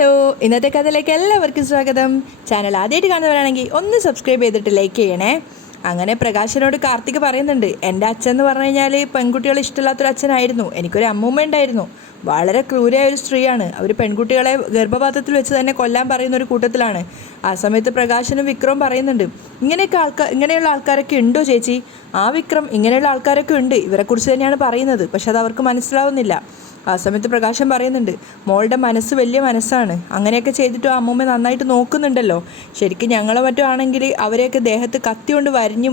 Hello, ഇന്നത്തെ കഥയിലേക്ക് എല്ലാവർക്കും സ്വാഗതം. ചാനൽ ആദ്യമായിട്ട് കാണുന്നവരാണെങ്കിൽ ഒന്ന് സബ്സ്ക്രൈബ് ചെയ്തിട്ട് ലൈക്ക് ചെയ്യണേ. അങ്ങനെ പ്രകാശനോട് കാർത്തിക് പറയുന്നുണ്ട്, എൻ്റെ അച്ഛൻ എന്ന് പറഞ്ഞു കഴിഞ്ഞാൽ പെൺകുട്ടികളെ ഇഷ്ടമില്ലാത്തൊരു അച്ഛനായിരുന്നു. എനിക്കൊരു അമ്മൂമ്മ ഉണ്ടായിരുന്നു. വളരെ ക്രൂരമായ ഒരു സ്ത്രീയാണ്. അവർ പെൺകുട്ടികളെ ഗർഭപാത്രത്തിൽ വെച്ച് തന്നെ കൊല്ലാൻ പറയുന്ന ഒരു കൂട്ടത്തിലാണ്. ആ സമയത്ത് പ്രകാശനും വിക്രവും പറയുന്നുണ്ട്, ഇങ്ങനെയുള്ള ആൾക്കാരൊക്കെ ഉണ്ടോ ചേച്ചി? ആ വിക്രം, ഇങ്ങനെയുള്ള ആൾക്കാരൊക്കെ ഉണ്ട്, ഇവരെക്കുറിച്ച് തന്നെയാണ് പറയുന്നത്. പക്ഷെ അത് അവർക്ക് മനസ്സിലാവുന്നില്ല. ആ സമയത്ത് പ്രകാശം പറയുന്നുണ്ട്, മോളുടെ മനസ്സ് വലിയ മനസ്സാണ്. അങ്ങനെയൊക്കെ ചെയ്തിട്ടും അമ്മൂമ്മ നന്നായിട്ട് നോക്കുന്നുണ്ടല്ലോ. ശരിക്കും ഞങ്ങളെ മറ്റോ ആണെങ്കിൽ അവരെയൊക്കെ ദേഹത്ത് കത്തി കൊണ്ട് വരിഞ്ഞ്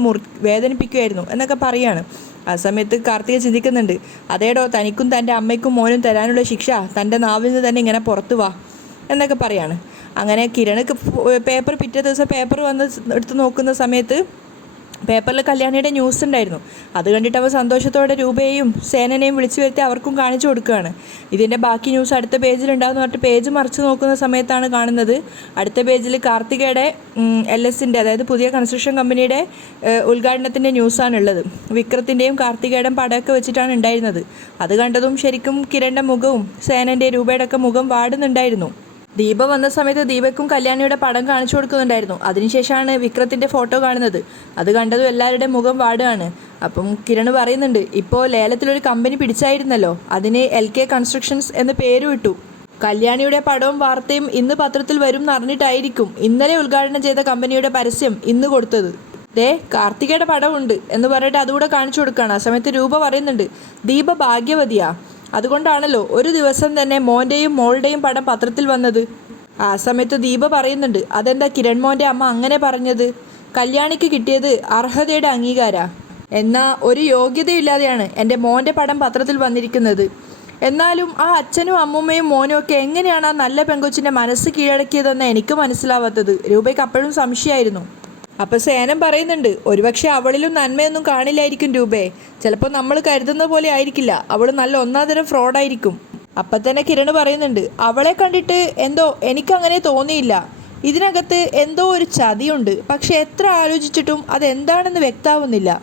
വേദനിപ്പിക്കുമായിരുന്നു എന്നൊക്കെ പറയാണ്. ആ സമയത്ത് കാർത്തിക ചിന്തിക്കുന്നുണ്ട്, അതേടോ, തനിക്കും തൻ്റെ അമ്മയ്ക്കും മോനും തരാനുള്ള ശിക്ഷ തൻ്റെ നാവിൽ നിന്ന് തന്നെ ഇങ്ങനെ പുറത്തു വാ എന്നൊക്കെ പറയാണ്. അങ്ങനെ കിരണ് പിറ്റേ ദിവസം പേപ്പർ വന്ന് എടുത്ത് നോക്കുന്ന സമയത്ത് പേപ്പറിൽ കല്യാണിയുടെ ന്യൂസ് ഉണ്ടായിരുന്നു. അത് കണ്ടിട്ട് അവർ സന്തോഷത്തോടെ രൂപയെയും സേനനെയും വിളിച്ചു വരുത്തി അവർക്കും കാണിച്ചു കൊടുക്കുകയാണ്. ഇതിൻ്റെ ബാക്കി ന്യൂസ് അടുത്ത പേജിലുണ്ടാകുന്ന പറഞ്ഞിട്ട് പേജ് മറിച്ച് നോക്കുന്ന സമയത്താണ് കാണുന്നത്, അടുത്ത പേജിൽ കാർത്തികയുടെ LSൻ്റെ, അതായത് പുതിയ കൺസ്ട്രക്ഷൻ കമ്പനിയുടെ ഉദ്ഘാടനത്തിൻ്റെ ന്യൂസാണുള്ളത്. വിക്രത്തിൻ്റെയും കാർത്തികയുടെയും പടമൊക്കെ വെച്ചിട്ടാണ് ഉണ്ടായിരുന്നത്. അത് കണ്ടതും ശരിക്കും കിരണിൻ്റെ മുഖവും സേനൻ്റെ രൂപയുടെ ഒക്കെ മുഖം വാടുന്നുണ്ടായിരുന്നു. ദീപ വന്ന സമയത്ത് ദീപയ്ക്കും കല്യാണിയുടെ പടം കാണിച്ചു കൊടുക്കുന്നുണ്ടായിരുന്നു. അതിനുശേഷമാണ് വിക്രത്തിൻ്റെ ഫോട്ടോ കാണുന്നത്. അത് കണ്ടതും എല്ലാവരുടെയും മുഖം വാടുകയാണ്. അപ്പം കിരൺ പറയുന്നുണ്ട്, ഇപ്പോൾ ലേലത്തിലൊരു കമ്പനി പിടിച്ചായിരുന്നല്ലോ, അതിന് LK കൺസ്ട്രക്ഷൻസ് എന്ന് പേര് ഇട്ടു. കല്യാണിയുടെ പടവും വാർത്തയും ഇന്ന് പത്രത്തിൽ വരും എന്നറിഞ്ഞിട്ടായിരിക്കും ഇന്നലെ ഉദ്ഘാടനം ചെയ്ത കമ്പനിയുടെ പരസ്യം ഇന്ന് കൊടുത്തത്. കാർത്തികയുടെ പടമുണ്ട് എന്ന് പറഞ്ഞിട്ട് അതുകൂടെ കാണിച്ചു കൊടുക്കുകയാണ്. ആ സമയത്ത് രൂപ പറയുന്നുണ്ട്, ദീപ ഭാഗ്യവതിയാ, അതുകൊണ്ടാണല്ലോ ഒരു ദിവസം തന്നെ മോൻ്റെയും മോളുടെയും പടം പത്രത്തിൽ വന്നത്. ആ സമയത്ത് ദീപ പറയുന്നുണ്ട്, അതെന്താ കിരൺ മോൻ്റെ അമ്മ അങ്ങനെ പറഞ്ഞത്? കല്യാണിക്ക് കിട്ടിയത് അർഹതയുടെ അംഗീകാര, എന്നാൽ ഒരു യോഗ്യതയില്ലാതെയാണ് എൻ്റെ മോൻ്റെ പടം പത്രത്തിൽ വന്നിരിക്കുന്നത്. എന്നാലും ആ അച്ഛനും അമ്മൂമ്മയും മോനും ഒക്കെ എങ്ങനെയാണ് ആ നല്ല പെങ്കൊച്ചിൻ്റെ മനസ്സ് കീഴടക്കിയതെന്ന് എനിക്ക് മനസ്സിലാവാത്തത്. രൂപയ്ക്ക് അപ്പോഴും സംശയമായിരുന്നു. അപ്പോൾ സേനം പറയുന്നുണ്ട്, ഒരുപക്ഷെ അവളിലും നന്മയൊന്നും കാണില്ലായിരിക്കും രൂപയെ. ചിലപ്പോൾ നമ്മൾ കരുതുന്ന പോലെ ആയിരിക്കില്ല, അവൾ നല്ല ഒന്നാന്തരം ഫ്രോഡായിരിക്കും. അപ്പം തന്നെ കിരൺ പറയുന്നുണ്ട്, അവളെ കണ്ടിട്ട് എന്തോ എനിക്കങ്ങനെ തോന്നിയില്ല. ഇതിനകത്ത് എന്തോ ഒരു ചതിയുണ്ട്, പക്ഷെ എത്ര ആലോചിച്ചിട്ടും അതെന്താണെന്ന് വ്യക്തമാവുന്നില്ല.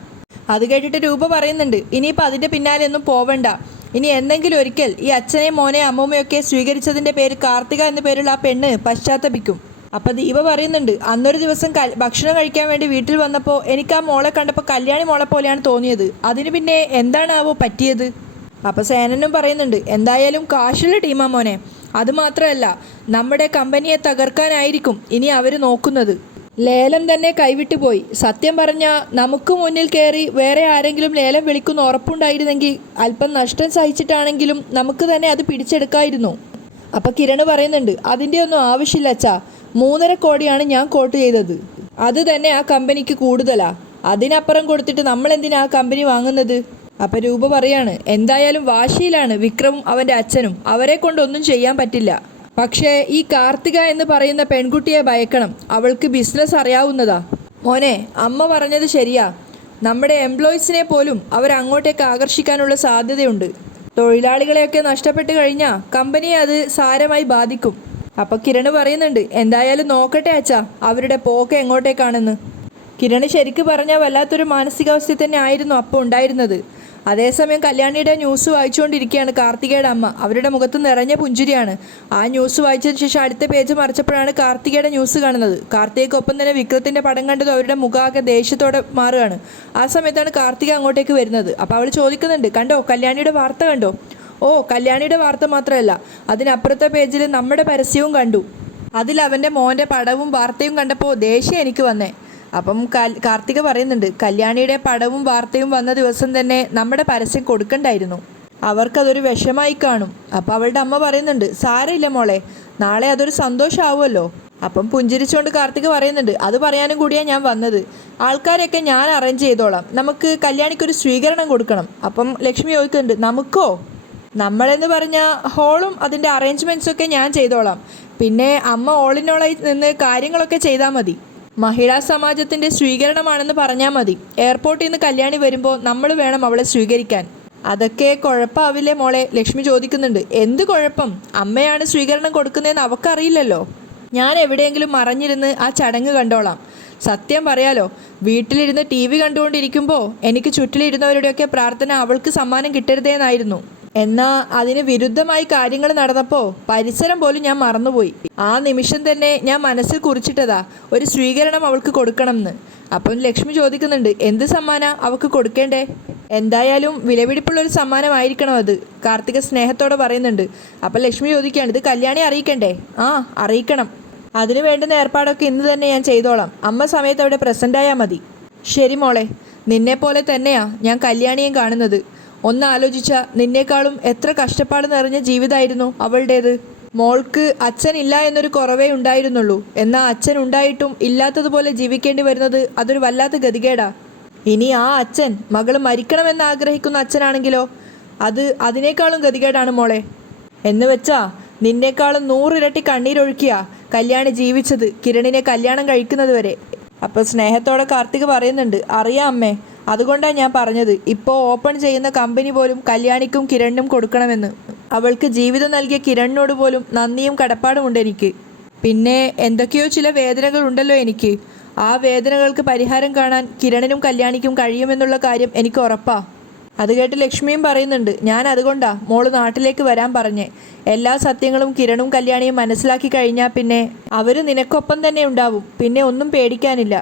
അത് കേട്ടിട്ട് രൂപ പറയുന്നുണ്ട്, ഇനിയിപ്പോൾ അതിൻ്റെ പിന്നാലെ ഒന്നും പോവണ്ട. ഇനി എന്തെങ്കിലും ഒരിക്കൽ ഈ അച്ഛനെയും മോനെയും അമ്മൂമ്മയൊക്കെ സ്വീകരിച്ചതിൻ്റെ പേര് കാർത്തിക എന്ന പേരുള്ള ആ പെണ്ണ് പശ്ചാത്തപിക്കും. അപ്പം ദീപ പറയുന്നുണ്ട്, അന്നൊരു ദിവസം ഭക്ഷണം കഴിക്കാൻ വേണ്ടി വീട്ടിൽ വന്നപ്പോൾ എനിക്ക് ആ മോളെ കണ്ടപ്പോൾ കല്യാണി മോളെ പോലെയാണ് തോന്നിയത്. അതിന് പിന്നെ എന്താണാവോ പറ്റിയത്? അപ്പോൾ സേനനും പറയുന്നുണ്ട്, എന്തായാലും കാശുള്ള ടീമാ മോനെ. അതുമാത്രമല്ല, നമ്മുടെ കമ്പനിയെ തകർക്കാനായിരിക്കും ഇനി അവർ നോക്കുന്നത്. ലേലം തന്നെ കൈവിട്ടു പോയി. സത്യം പറഞ്ഞാൽ നമുക്ക് മുന്നിൽ കയറി വേറെ ആരെങ്കിലും ലേലം വിളിക്കുന്ന ഉറപ്പുണ്ടായിരുന്നെങ്കിൽ അല്പം നഷ്ടം സഹിച്ചിട്ടാണെങ്കിലും നമുക്ക് തന്നെ അത് പിടിച്ചെടുക്കായിരുന്നു. അപ്പം കിരണ് പറയുന്നുണ്ട്, അതിൻ്റെ ഒന്നും ആവശ്യമില്ല അച്ഛാ, 3.5 കോടിയാണ് ഞാൻ കോട്ട് ചെയ്തത്. അത് തന്നെ ആ കമ്പനിക്ക് കൂടുതലാ. അതിനപ്പുറം കൊടുത്തിട്ട് നമ്മൾ എന്തിനാ ആ കമ്പനി വാങ്ങുന്നത്? അപ്പം രൂപ പറയാണ്, എന്തായാലും വാശിയിലാണ് വിക്രമും അവൻ്റെ അച്ഛനും. അവരെ കൊണ്ടൊന്നും ചെയ്യാൻ പറ്റില്ല. പക്ഷേ ഈ കാർത്തിക എന്ന് പറയുന്ന പെൺകുട്ടിയെ ഭയക്കണം. അവൾക്ക് ബിസിനസ് അറിയാവുന്നതാ. മോനെ, അമ്മ പറഞ്ഞത് ശരിയാ. നമ്മുടെ എംപ്ലോയീസിനെ പോലും അവരങ്ങോട്ടേക്ക് ആകർഷിക്കാനുള്ള സാധ്യതയുണ്ട്. തൊഴിലാളികളെയൊക്കെ നഷ്ടപ്പെട്ട് കഴിഞ്ഞാൽ കമ്പനിയെ അത് സാരമായി ബാധിക്കും. അപ്പോൾ കിരണ് പറയുന്നുണ്ട്, എന്തായാലും നോക്കട്ടെ അച്ഛാ അവരുടെ പോക്ക് എങ്ങോട്ടേക്കാണെന്ന്. കിരണ് ശരിക്ക് പറഞ്ഞാൽ വല്ലാത്തൊരു മാനസികാവസ്ഥ തന്നെ ആയിരുന്നു അപ്പോൾ ഉണ്ടായിരുന്നത്. അതേസമയം കല്യാണിയുടെ ന്യൂസ് വായിച്ചുകൊണ്ടിരിക്കുകയാണ് കാർത്തികയുടെ അമ്മ. അവരുടെ മുഖത്ത് നിറഞ്ഞ പുഞ്ചിരിയാണ്. ആ ന്യൂസ് വായിച്ചതിന് ശേഷം അടുത്ത പേജ് മറിച്ചപ്പോഴാണ് കാർത്തികയുടെ ന്യൂസ് കാണുന്നത്. കാർത്തികയ്ക്കൊപ്പം തന്നെ വിക്രത്തിൻ്റെ പടം കണ്ടതും അവരുടെ മുഖമാകെ ദേഷ്യത്തോടെ മാറുകയാണ്. ആ സമയത്താണ് കാർത്തിക അങ്ങോട്ടേക്ക് വരുന്നത്. അപ്പോൾ അവൾ ചോദിക്കുന്നുണ്ട്, കണ്ടോ കല്യാണിയുടെ വാർത്ത കണ്ടോ? ഓ, കല്യാണിയുടെ വാർത്ത മാത്രമല്ല, അതിനപ്പുറത്തെ പേജിൽ നമ്മുടെ പരസ്യവും കണ്ടു. അതിൽ അവൻ്റെ മോൻ്റെ പടവും വാർത്തയും കണ്ടപ്പോൾ ദേഷ്യം എനിക്ക് വന്നേ. അപ്പം കാർത്തിക പറയുന്നുണ്ട്, കല്യാണിയുടെ പടവും വാർത്തയും വന്ന ദിവസം തന്നെ നമ്മുടെ പരസ്യം കൊടുക്കണ്ടായിരുന്നു. അവർക്കതൊരു വിഷമായി കാണും. അപ്പം അവളുടെ അമ്മ പറയുന്നുണ്ട്, സാരമില്ല മോളെ, നാളെ അതൊരു സന്തോഷമാവുമല്ലോ. അപ്പം പുഞ്ചിരിച്ചുകൊണ്ട് കാർത്തിക പറയുന്നുണ്ട്, അത് പറയാനും കൂടിയാണ് ഞാൻ വന്നത്. ആൾക്കാരെയൊക്കെ ഞാൻ അറേഞ്ച് ചെയ്തോളാം. നമുക്ക് കല്യാണിക്കൊരു സ്വീകരണം കൊടുക്കണം. അപ്പം ലക്ഷ്മി ചോദിക്കുന്നുണ്ട്, നമുക്കോ? നമ്മളെന്ന് പറഞ്ഞാൽ ഹോളും അതിൻ്റെ അറേഞ്ച്മെൻറ്റ്സൊക്കെ ഞാൻ ചെയ്തോളാം. പിന്നെ അമ്മ ഓളിനോളായി നിന്ന് കാര്യങ്ങളൊക്കെ ചെയ്താൽ മതി. മഹിളാ സമാജത്തിൻ്റെ സ്വീകരണമാണെന്ന് പറഞ്ഞാൽ മതി. എയർപോർട്ടിൽ നിന്ന് കല്യാണി വരുമ്പോൾ നമ്മൾ വേണം അവളെ സ്വീകരിക്കാൻ. അതൊക്കെ കുഴപ്പമാവില്ലേ മോളെ? ലക്ഷ്മി ചോദിക്കുന്നുണ്ട്. എന്ത് കുഴപ്പം? അമ്മയാണ് സ്വീകരണം കൊടുക്കുന്നതെന്ന് അവൾക്കറിയില്ലല്ലോ. ഞാൻ എവിടെയെങ്കിലും മറഞ്ഞിരുന്ന് ആ ചടങ്ങ് കണ്ടോളാം. സത്യം പറയാലോ, വീട്ടിലിരുന്ന് TV കണ്ടുകൊണ്ടിരിക്കുമ്പോൾ എനിക്ക് ചുറ്റിലിരുന്നവരുടെയൊക്കെ പ്രാർത്ഥന അവൾക്ക് സമ്മാനം കിട്ടരുതേന്നായിരുന്നു. എന്നാൽ അതിന് വിരുദ്ധമായി കാര്യങ്ങൾ നടന്നപ്പോൾ പരിസരം പോലും ഞാൻ മറന്നുപോയി. ആ നിമിഷം തന്നെ ഞാൻ മനസ്സിൽ കുറിച്ചിട്ടതാ ഒരു സ്വീകരണം അവൾക്ക് കൊടുക്കണമെന്ന്. അപ്പം ലക്ഷ്മി ചോദിക്കുന്നുണ്ട്, എന്ത് സമ്മാനം അവൾക്ക് കൊടുക്കേണ്ടേ? എന്തായാലും വിലപിടിപ്പുള്ളൊരു സമ്മാനമായിരിക്കണം അത്, കാർത്തിക സ്നേഹത്തോടെ പറയുന്നുണ്ട്. അപ്പം ലക്ഷ്മി ചോദിക്കുകയാണ്, ഇത് കല്യാണി അറിയിക്കണ്ടേ? ആ, അറിയിക്കണം. അതിനു വേണ്ടുന്ന ഏർപ്പാടൊക്കെ ഇന്ന് തന്നെ ഞാൻ ചെയ്തോളാം. അമ്മ സമയത്ത് അവിടെ പ്രസൻ്റായാൽ മതി. ശരി മോളെ, നിന്നെപ്പോലെ തന്നെയാ ഞാൻ കല്യാണിയും കാണുന്നത്. ഒന്ന് ആലോചിച്ച നിന്നേക്കാളും എത്ര കഷ്ടപ്പാട് നിറഞ്ഞ ജീവിതമായിരുന്നു അവളുടേത്. മോൾക്ക് അച്ഛനില്ല എന്നൊരു കുറവേ ഉണ്ടായിരുന്നുള്ളൂ. എന്നാൽ അച്ഛൻ ഉണ്ടായിട്ടും ഇല്ലാത്തതുപോലെ ജീവിക്കേണ്ടി വരുന്നത് അതൊരു വല്ലാത്ത ഗതികേടാ. ഇനി ആ അച്ഛൻ മകൾ മരിക്കണമെന്ന് ആഗ്രഹിക്കുന്ന അച്ഛനാണെങ്കിലോ അതിനേക്കാളും ഗതികേടാണ് മോളെ. എന്ന് വെച്ചാ നിന്നേക്കാളും 100 ഇരട്ടി കണ്ണീരൊഴുക്കിയ കല്യാണി ജീവിച്ചത് കിരണിനെ കല്യാണം കഴിക്കുന്നത് വരെ. അപ്പോൾ സ്നേഹത്തോടെ കാർത്തിക് പറയുന്നുണ്ട്, അറിയാം അമ്മേ, അതുകൊണ്ടാണ് ഞാൻ പറഞ്ഞത് ഇപ്പോൾ ഓപ്പൺ ചെയ്യുന്ന കമ്പനി പോലും കല്യാണിക്കും കിരണിനും കൊടുക്കണമെന്ന്. അവൾക്ക് ജീവിതം നൽകിയ കിരണിനോട് പോലും നന്ദിയും കടപ്പാടുമുണ്ട് എനിക്ക്. പിന്നെ എന്തൊക്കെയോ ചില വേദനകൾ ഉണ്ടല്ലോ എനിക്ക്. ആ വേദനകൾക്ക് പരിഹാരം കാണാൻ കിരണിനും കല്യാണിക്കും കഴിയുമെന്നുള്ള കാര്യം എനിക്ക് ഉറപ്പാ. അത് കേട്ട് ലക്ഷ്മിയും പറയുന്നുണ്ട്, ഞാൻ അതുകൊണ്ടാ മോള് നാട്ടിലേക്ക് വരാൻ പറഞ്ഞേ. എല്ലാ സത്യങ്ങളും കിരണും കല്യാണിയും മനസ്സിലാക്കി കഴിഞ്ഞാൽ പിന്നെ അവർ നിനക്കൊപ്പം തന്നെ ഉണ്ടാവും. പിന്നെ ഒന്നും പേടിക്കാനില്ല.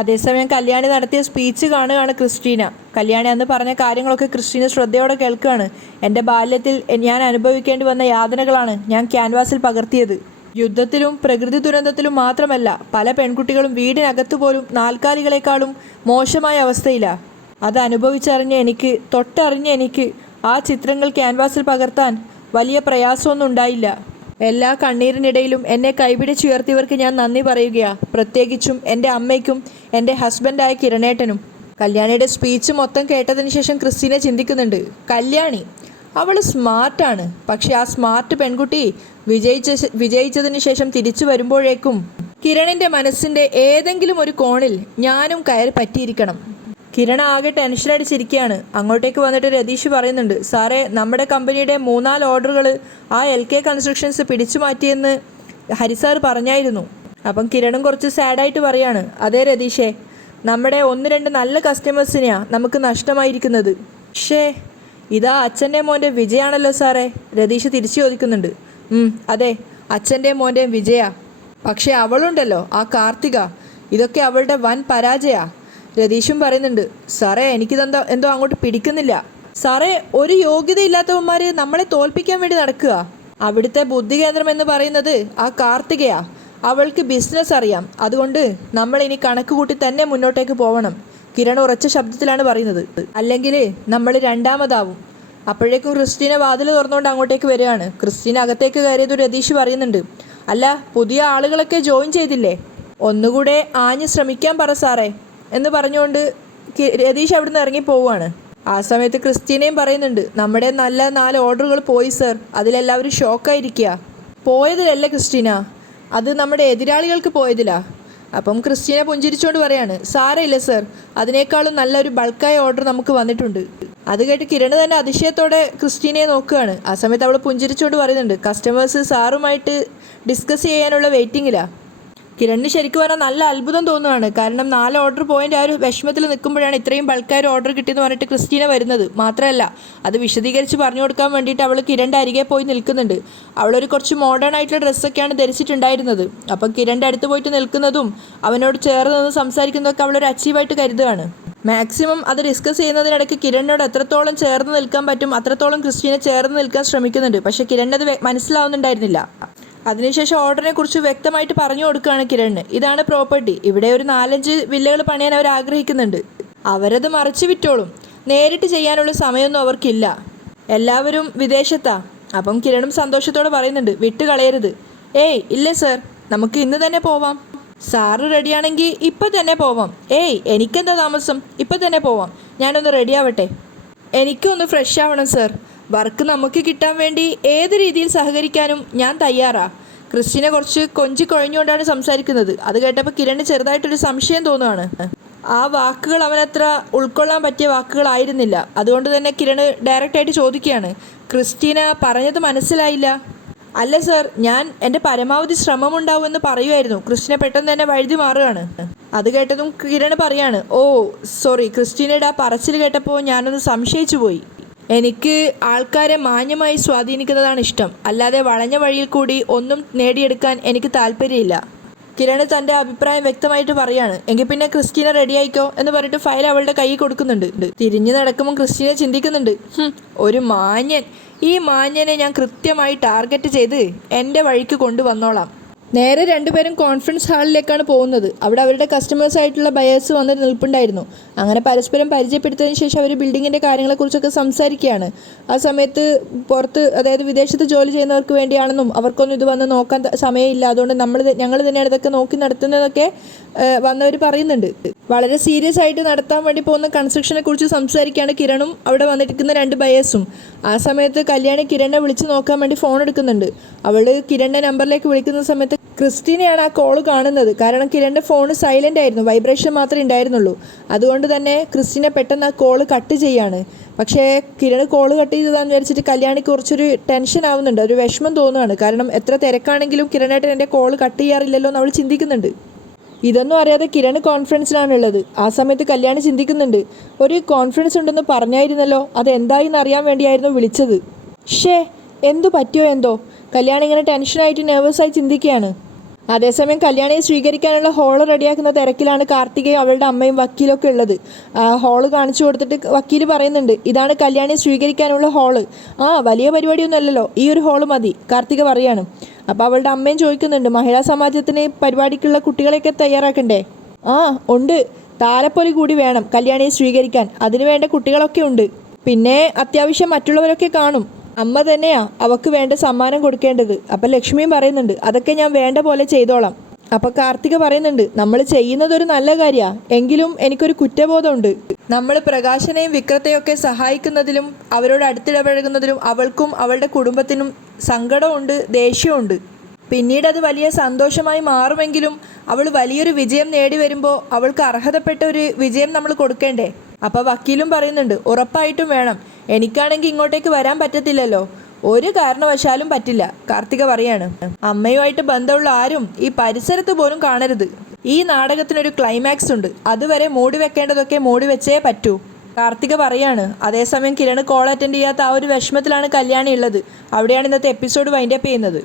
അതേസമയം കല്യാണി നടത്തിയ സ്പീച്ച് കാണുകയാണ് ക്രിസ്റ്റീന. കല്യാണി അന്ന് പറഞ്ഞ കാര്യങ്ങളൊക്കെ ക്രിസ്റ്റീന ശ്രദ്ധയോടെ കേൾക്കുകയാണ്. എൻ്റെ ബാല്യത്തിൽ ഞാൻ അനുഭവിക്കേണ്ടി വന്ന യാതനകളാണ് ഞാൻ ക്യാൻവാസിൽ പകർത്തിയത്. യുദ്ധത്തിലും പ്രകൃതി ദുരന്തത്തിലും മാത്രമല്ല, പല പെൺകുട്ടികളും വീടിനകത്തു പോലും നാൽക്കാലികളെക്കാളും മോശമായ അവസ്ഥയിലാണ്. അത് അനുഭവിച്ചറിഞ്ഞ എനിക്ക്, തൊട്ടറിഞ്ഞ എനിക്ക് ആ ചിത്രങ്ങൾ ക്യാൻവാസിൽ പകർത്താൻ വലിയ പ്രയാസമൊന്നും ഉണ്ടായില്ല. എല്ലാ കണ്ണീരിനിടയിലും എന്നെ കൈപിടിച്ചുയർത്തിയവർക്ക് ഞാൻ നന്ദി പറയുകയാണ്. പ്രത്യേകിച്ചും എൻ്റെ അമ്മയ്ക്കും എൻ്റെ ഹസ്ബൻഡായ കിരണേട്ടനും. കല്യാണിയുടെ സ്പീച്ച് മൊത്തം കേട്ടതിന് ശേഷം ക്രിസ്റ്റീന ചിന്തിക്കുന്നുണ്ട്, കല്യാണി അവൾ സ്മാർട്ടാണ്. പക്ഷെ ആ സ്മാർട്ട് പെൺകുട്ടി വിജയിച്ചതിന് ശേഷം തിരിച്ചു വരുമ്പോഴേക്കും കിരണിൻ്റെ മനസ്സിൻ്റെ ഏതെങ്കിലും ഒരു കോണിൽ ഞാനും കയറി പറ്റിയിരിക്കണം. കിരൺ ആകെ ടെൻഷൻ അടിച്ചിരിക്കുകയാണ്. അങ്ങോട്ടേക്ക് വന്നിട്ട് രതീഷ് പറയുന്നുണ്ട്, സാറേ, നമ്മുടെ കമ്പനിയുടെ 3-4 ഓർഡറുകൾ ആ LK കൺസ്ട്രക്ഷൻസ് പിടിച്ചു മാറ്റിയെന്ന് ഹരിസാർ പറഞ്ഞായിരുന്നു. അപ്പം കിരണും കുറച്ച് സാഡായിട്ട് പറയാണ്, അതേ രതീഷേ, നമ്മുടെ 1-2 നല്ല കസ്റ്റമേഴ്സിനെയാണ് നമുക്ക് നഷ്ടമായിരിക്കുന്നത്. ഷേ, ഇതാ അച്ഛൻ്റെ മോൻ്റെ വിജയാണല്ലോ സാറേ. രതീഷ് തിരിച്ചു ചോദിക്കുന്നുണ്ട്. അതെ, അച്ഛൻ്റെ മോൻ്റെ വിജയ. പക്ഷേ അവളുണ്ടല്ലോ, ആ കാർത്തിക, ഇതൊക്കെ അവളുടെ വൻ പരാജയ. രതീഷും പറയുന്നുണ്ട്, സാറേ, എനിക്കിതെന്തോ അങ്ങോട്ട് പിടിക്കുന്നില്ല. സാറേ, ഒരു യോഗ്യതയില്ലാത്തവന്മാർ നമ്മളെ തോൽപ്പിക്കാൻ വേണ്ടി നടക്കുക. അവിടുത്തെ ബുദ്ധി കേന്ദ്രം എന്ന് പറയുന്നത് ആ കാർത്തികയാ. അവൾക്ക് ബിസിനസ് അറിയാം. അതുകൊണ്ട് നമ്മൾ ഇനി കണക്ക് കൂട്ടി തന്നെ മുന്നോട്ടേക്ക് പോകണം. കിരൺ ഉറച്ച ശബ്ദത്തിലാണ് പറയുന്നത്. അല്ലെങ്കിൽ നമ്മൾ രണ്ടാമതാവും. അപ്പോഴേക്കും ക്രിസ്റ്റീന വാതിൽ തുറന്നുകൊണ്ട് അങ്ങോട്ടേക്ക് വരികയാണ്. ക്രിസ്റ്റീന അകത്തേക്ക് കയറിയത് രതീഷ് പറയുന്നുണ്ട്, അല്ല, പുതിയ ആളുകളൊക്കെ ജോയിൻ ചെയ്തില്ലേ? ഒന്നുകൂടെ ആഞ്ഞ് ശ്രമിക്കാൻ പറ സാറേ എന്ന് പറഞ്ഞുകൊണ്ട് രതീഷ് അവിടുന്ന് ഇറങ്ങി പോവുകയാണ്. ആ സമയത്ത് ക്രിസ്റ്റീനയും പറയുന്നുണ്ട്, നമ്മുടെ നല്ല 4 ഓർഡറുകൾ പോയി സർ. അതിലെല്ലാവരും ഷോക്കായിരിക്കുക. പോയതിലല്ല ക്രിസ്റ്റീന, അത് നമ്മുടെ എതിരാളികൾക്ക് പോയതിലാ. അപ്പം ക്രിസ്റ്റീന പുഞ്ചിരിച്ചുകൊണ്ട് പറയാണ്, സാരമില്ല സർ, അതിനേക്കാളും നല്ലൊരു ബൾക്കായ ഓർഡർ നമുക്ക് വന്നിട്ടുണ്ട്. അത് കേട്ട് കിരൺ തന്നെ അതിശയത്തോടെ ക്രിസ്റ്റീനയെ നോക്കുകയാണ്. ആ സമയത്ത് അവൾ പുഞ്ചിരിച്ചുകൊണ്ട് പറയുന്നുണ്ട്, കസ്റ്റമേഴ്സ് സാറുമായിട്ട് ഡിസ്കസ് ചെയ്യാനുള്ള വെയിറ്റിങ്ങിലാണ്. കിരണിന് ശരിക്കും പറഞ്ഞാൽ നല്ല അത്ഭുതം തോന്നുകയാണ്. കാരണം 4 ഓർഡർ പോയിൻ്റ് ആ ഒരു വിഷമത്തിൽ നിൽക്കുമ്പോഴാണ് ഇത്രയും ബൾക്കായ ഒരു ഓർഡർ കിട്ടിയെന്ന് പറഞ്ഞിട്ട് ക്രിസ്റ്റീന വരുന്നത്. മാത്രമല്ല, അത് വിശദീകരിച്ച് പറഞ്ഞു കൊടുക്കാൻ വേണ്ടിയിട്ട് അവൾ കിരണിൻ്റെ അരികെ പോയി നിൽക്കുന്നുണ്ട്. അവളൊരു കുറച്ച് മോഡേൺ ആയിട്ടുള്ള ഡ്രസ്സൊക്കെയാണ് ധരിച്ചിട്ടുണ്ടായിരുന്നത്. അപ്പം കിരണിൻ്റെ അടുത്ത് പോയിട്ട് നിൽക്കുന്നതും അവനോട് ചേർന്ന് നിന്ന് സംസാരിക്കുന്നതൊക്കെ അവളൊരു അച്ചീവായിട്ട് കരുതുകയാണ്. മാക്സിമം അത് ഡിസ്കസ് ചെയ്യുന്നതിനിടയ്ക്ക് കിരണിനോട് എത്രത്തോളം ചേർന്ന് നിൽക്കാൻ പറ്റും അത്രത്തോളം ക്രിസ്റ്റീന ചേർന്ന് നിൽക്കാൻ ശ്രമിക്കുന്നുണ്ട്. പക്ഷേ കിരണിനത് മനസ്സിലാവുന്നുണ്ടായിരുന്നില്ല. അതിനുശേഷം ഓർഡറിനെ കുറിച്ച് വ്യക്തമായിട്ട് പറഞ്ഞു കൊടുക്കുകയാണ് കിരണിന്. ഇതാണ് പ്രോപ്പർട്ടി, ഇവിടെ ഒരു 4-5 വില്ലകൾ പണിയാൻ അവർ ആഗ്രഹിക്കുന്നുണ്ട്. അവരത് മറിച്ച് വിറ്റോളും. നേരിട്ട് ചെയ്യാനുള്ള സമയമൊന്നും അവർക്കില്ല. എല്ലാവരും വിദേശത്താ. അപ്പം കിരണും സന്തോഷത്തോടെ പറയുന്നുണ്ട്, വിട്ട് കളയരുത്. ഏയ് ഇല്ല സർ, നമുക്ക് ഇന്ന് തന്നെ പോവാം. സാറ് റെഡിയാണെങ്കിൽ ഇപ്പം തന്നെ പോവാം. ഏയ് എനിക്കെന്താ താമസം, ഇപ്പം തന്നെ പോവാം. ഞാനൊന്ന് റെഡിയാവട്ടെ. എനിക്കൊന്ന് ഫ്രഷ് ആവണം സർ. വർക്ക് നമുക്ക് കിട്ടാൻ വേണ്ടി ഏത് രീതിയിൽ സഹകരിക്കാനും ഞാൻ തയ്യാറാ. ക്രിസ്റ്റീന കുറച്ച് കൊഞ്ചിക്കൊഴഞ്ഞുകൊണ്ടാണ് സംസാരിക്കുന്നത്. അത് കേട്ടപ്പോൾ കിരണിന് ചെറുതായിട്ടൊരു സംശയം തോന്നുകയാണ്. ആ വാക്കുകൾ അവനത്ര ഉൾക്കൊള്ളാൻ പറ്റിയ വാക്കുകളായിരുന്നില്ല. അതുകൊണ്ട് തന്നെ കിരൺ ഡയറക്റ്റായിട്ട് ചോദിക്കുകയാണ്, ക്രിസ്റ്റീന പറഞ്ഞത് മനസ്സിലായില്ല. അല്ല സർ, ഞാൻ എൻ്റെ പരമാവധി ശ്രമമുണ്ടാവുമെന്ന് പറയുമായിരുന്നു. ക്രിസ്റ്റീന പെട്ടെന്ന് തന്നെ വഴുതി മാറുകയാണ്. അത് കേട്ടതും കിരൺ പറയാണ്, ഓ സോറി, ക്രിസ്റ്റീനയുടെ ആ പറച്ചിൽ കേട്ടപ്പോൾ ഞാനൊന്ന് സംശയിച്ചു പോയി. എനിക്ക് ആൾക്കാരെ മാന്യമായി സ്വാധീനിക്കുന്നതാണ് ഇഷ്ടം, അല്ലാതെ വളഞ്ഞ വഴിയിൽ കൂടി ഒന്നും നേടിയെടുക്കാൻ എനിക്ക് താല്പര്യമില്ല. കിരൺ തൻ്റെ അഭിപ്രായം വ്യക്തമായിട്ട് പറയാണ്. എങ്കിൽ പിന്നെ ക്രിസ്റ്റീന റെഡിയായിക്കോ എന്ന് പറഞ്ഞിട്ട് ഫയൽ അവളുടെ കൈ കൊടുക്കുന്നുണ്ട്. തിരിഞ്ഞു നടക്കുമ്പോൾ ക്രിസ്റ്റീന ചിന്തിക്കുന്നുണ്ട്, ഒരു മാന്യൻ, ഈ മാന്യനെ ഞാൻ കൃത്യമായി ടാർഗറ്റ് ചെയ്ത് എൻ്റെ വഴിക്ക് കൊണ്ടുവന്നോളാം. നേരെ രണ്ടുപേരും കോൺഫറൻസ് ഹാളിലേക്കാണ് പോകുന്നത്. അവിടെ അവരുടെ കസ്റ്റമേഴ്സ് ആയിട്ടുള്ള ബയേഴ്സ് വന്ന് നിൽപ്പുണ്ടായിരുന്നു. അങ്ങനെ പരസ്പരം പരിചയപ്പെടുത്തതിന് ശേഷം അവർ ബിൽഡിങ്ങിൻ്റെ കാര്യങ്ങളെക്കുറിച്ചൊക്കെ സംസാരിക്കുകയാണ്. ആ സമയത്ത് പുറത്ത്, അതായത് വിദേശത്ത് ജോലി ചെയ്യുന്നവർക്ക് വേണ്ടിയാണെന്നും അവർക്കൊന്നും ഇത് വന്ന് നോക്കാൻ സമയമില്ല, അതുകൊണ്ട് ഞങ്ങൾ തന്നെയാണ് ഇതൊക്കെ നോക്കി നടത്തുന്നതൊക്കെ വന്നവർ പറയുന്നുണ്ട്. വളരെ സീരിയസ് ആയിട്ട് നടത്താൻ വേണ്ടി പോകുന്ന കൺസ്ട്രക്ഷനെ കുറിച്ച് സംസാരിക്കുകയാണ് കിരണും അവിടെ വന്നിരിക്കുന്ന രണ്ട് ബയേഴ്സും. ആ സമയത്ത് കല്യാണി കിരണിനെ വിളിച്ച് നോക്കാൻ വേണ്ടി ഫോൺ എടുക്കുന്നുണ്ട്. അവൾ കിരണിൻ്റെ നമ്പറിലേക്ക് വിളിക്കുന്ന സമയത്ത് ക്രിസ്റ്റീനയാണ് ആ കോള് കാണുന്നത്. കാരണം കിരണിൻ്റെ ഫോൺ സൈലൻ്റ് ആയിരുന്നു, വൈബ്രേഷൻ മാത്രമേ ഉണ്ടായിരുന്നുള്ളൂ. അതുകൊണ്ട് തന്നെ ക്രിസ്റ്റീന പെട്ടെന്ന് ആ കോള് കട്ട് ചെയ്യാണ്. പക്ഷേ കിരൺ കോള് കട്ട് ചെയ്തതാണെന്ന് വിചാരിച്ചിട്ട് കല്യാണിക്ക് കുറച്ചൊരു ടെൻഷൻ ആവുന്നുണ്ട്, ഒരു വിഷമം തോന്നുകയാണ്. കാരണം എത്ര തിരക്കാണെങ്കിലും കിരണായിട്ട് എൻ്റെ കോള് കട്ട് ചെയ്യാറില്ലല്ലോ എന്ന് അവൾ ചിന്തിക്കുന്നുണ്ട്. ഇതൊന്നും അറിയാതെ കിരൺ കോൺഫറൻസിലാണുള്ളത്. ആ സമയത്ത് കല്യാണി ചിന്തിക്കുന്നുണ്ട്, ഒരു കോൺഫറൻസ് ഉണ്ടെന്ന് പറഞ്ഞായിരുന്നല്ലോ, അതെന്തായെന്ന് അറിയാൻ വേണ്ടിയായിരുന്നു വിളിച്ചത്. എന്തു പറ്റിയോ എന്തോ. കല്യാണി ഇങ്ങനെ ടെൻഷനായിട്ട് നെർവസായി ചിന്തിക്കുകയാണ്. അതേസമയം കല്യാണിയെ സ്വീകരിക്കാനുള്ള ഹോള് റെഡിയാക്കുന്ന തിരക്കിലാണ് കാർത്തികയും അവളുടെ അമ്മയും വക്കീലൊക്കെ ഉള്ളത്. ഹോള് കാണിച്ചു കൊടുത്തിട്ട് വക്കീൽ പറയുന്നുണ്ട്, ഇതാണ് കല്യാണിയെ സ്വീകരിക്കാനുള്ള ഹോള്. വലിയ പരിപാടിയൊന്നും അല്ലല്ലോ, ഈ ഒരു ഹോള് മതി, കാർത്തിക പറയാണ്. അപ്പോൾ അവളുടെ അമ്മയും ചോദിക്കുന്നുണ്ട്, മഹിളാ സമാജത്തിന് പരിപാടിക്കുള്ള കുട്ടികളെയൊക്കെ തയ്യാറാക്കണ്ടേ? ഉണ്ട്, താലപ്പൊലി കൂടി വേണം കല്യാണിയെ സ്വീകരിക്കാൻ, അതിനു വേണ്ട കുട്ടികളൊക്കെ ഉണ്ട്. പിന്നെ അത്യാവശ്യം മറ്റുള്ളവരൊക്കെ കാണും. അമ്മ തന്നെയാ അവൾക്ക് വേണ്ട സമ്മാനം കൊടുക്കേണ്ടത്. അപ്പം ലക്ഷ്മിയും പറയുന്നുണ്ട്, അതൊക്കെ ഞാൻ വേണ്ട പോലെ ചെയ്തോളാം. അപ്പോൾ കാർത്തിക പറയുന്നുണ്ട്, നമ്മൾ ചെയ്യുന്നതൊരു നല്ല കാര്യമാണ്, എങ്കിലും എനിക്കൊരു കുറ്റബോധമുണ്ട്. നമ്മൾ പ്രകാശനെയും വിക്രത്തെയൊക്കെ സഹായിക്കുന്നതിലും അവരോട് അടുത്തിടപഴകുന്നതിലും അവൾക്കും അവളുടെ കുടുംബത്തിനും സങ്കടമുണ്ട്, ദേഷ്യമുണ്ട്. പിന്നീട് അത് വലിയ സന്തോഷമായി മാറുമെങ്കിലും അവൾ വലിയൊരു വിജയം നേടി വരുമ്പോൾ അവൾക്ക് അർഹതപ്പെട്ട ഒരു വിജയം നമ്മൾ കൊടുക്കേണ്ടേ? അപ്പോൾ വക്കീലും പറയുന്നുണ്ട്, ഉറപ്പായിട്ടും വേണം. എനിക്കാണെങ്കിൽ ഇങ്ങോട്ടേക്ക് വരാൻ പറ്റത്തില്ലല്ലോ. ഒരു കാരണവശാലും പറ്റില്ല, കാർത്തിക പറയാണ്. അമ്മയുമായിട്ട് ബന്ധമുള്ള ആരും ഈ പരിസരത്ത് പോലും കാണരുത്. ഈ നാടകത്തിനൊരു ക്ലൈമാക്സ് ഉണ്ട്, അതുവരെ മൂടി വെക്കേണ്ടതൊക്കെ മൂടി വെച്ചേ പറ്റൂ, കാർത്തിക പറയാണ്. അതേസമയം കിരൺ കോൾ അറ്റൻഡ് ചെയ്യാത്ത ആ ഒരു വിഷമത്തിലാണ് കല്യാണി ഉള്ളത്. അവിടെയാണ് ഇന്നത്തെ എപ്പിസോഡ് വൈൻഡപ്പ് ചെയ്യുന്നത്.